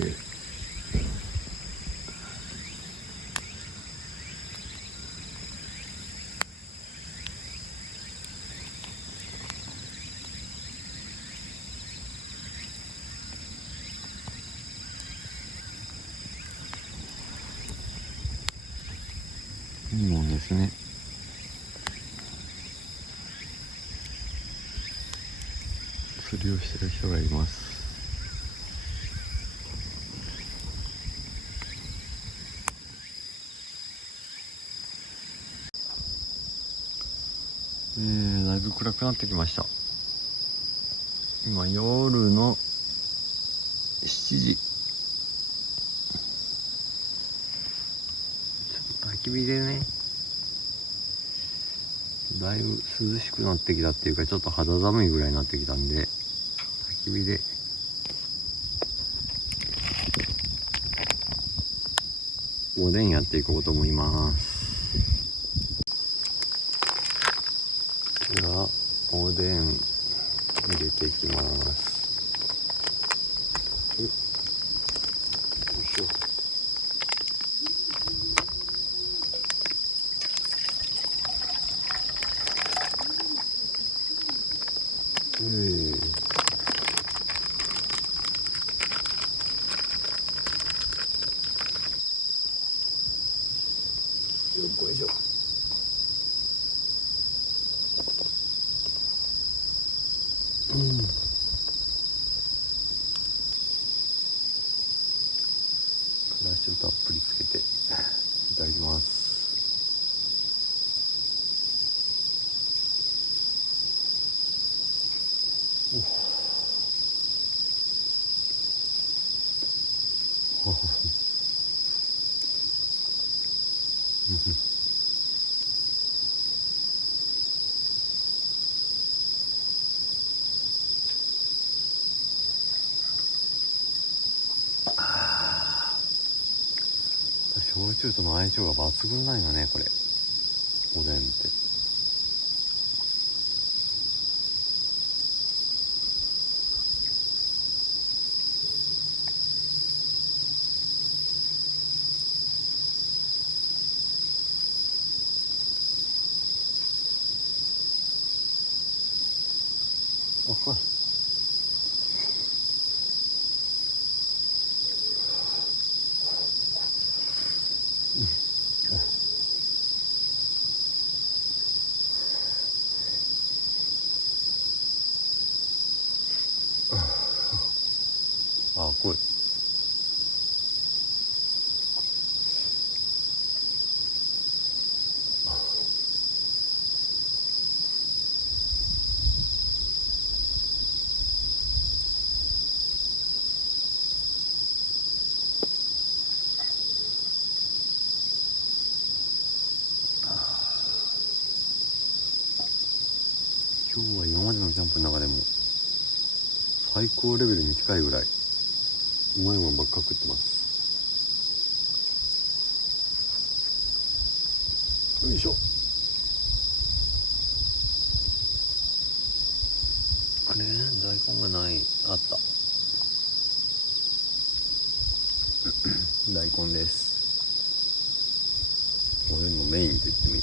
麗。いいもんですね。釣りをしてる人がいます。だいぶ暗くなってきました。今夜の7時。ちょっと焚き火でね、だいぶ涼しくなってきたっていうか、ちょっと肌寒いぐらいになってきたんで、焚き火でおでんやっていこうと思います。ではおでん入れていきます。よいしょ。よっこいしょ。からしをたっぷりつけていただきます。焼酎との相性が抜群なんよね、これおでんって。あ、これ今日は今までのキャンプの中でも最高レベルに近いぐらいうまいもんばっか食ってます。よいしょ。あれ、大根がない。あった。大根です。おでんのメインと言ってもいい。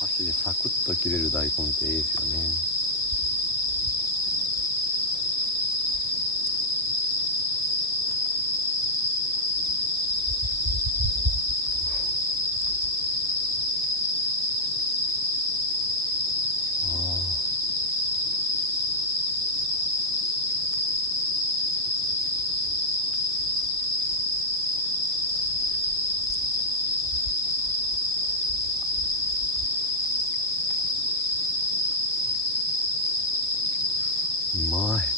箸でサクッと切れる大根っていいですよね。うまい。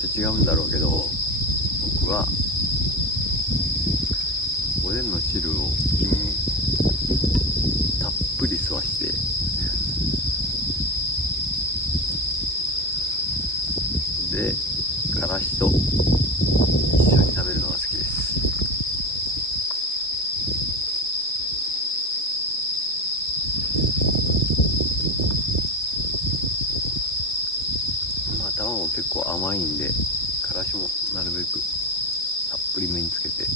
ちゃ違うんだろうけど、僕はおでんの汁を黄身にたっぷり吸わしてでからしと一緒に食べるのが好きです。まあ卵結構甘いんで、からしもなるべくたっぷりめにつけて、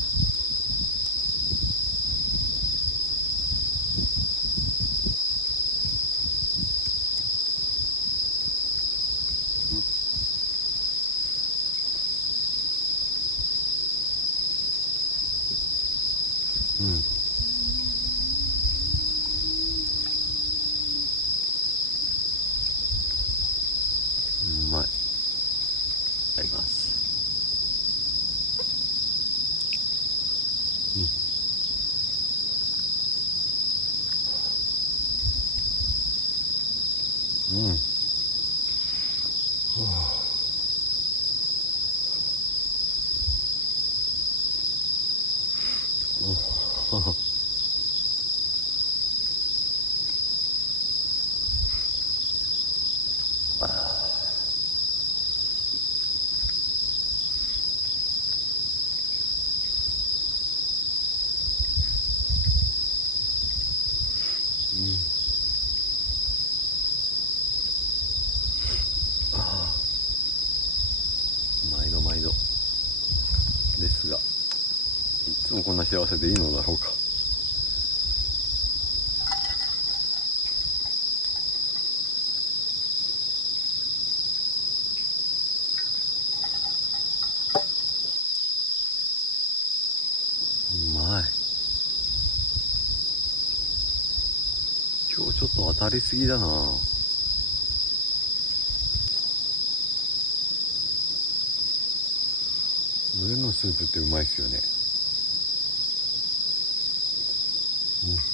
うん、うまい。あります。うん。うん。毎度毎度ですが、いつもこんな幸せでいいのだろうか。うまい。今日ちょっと当たりすぎだな。胸のスープってうまいっすよね。うん。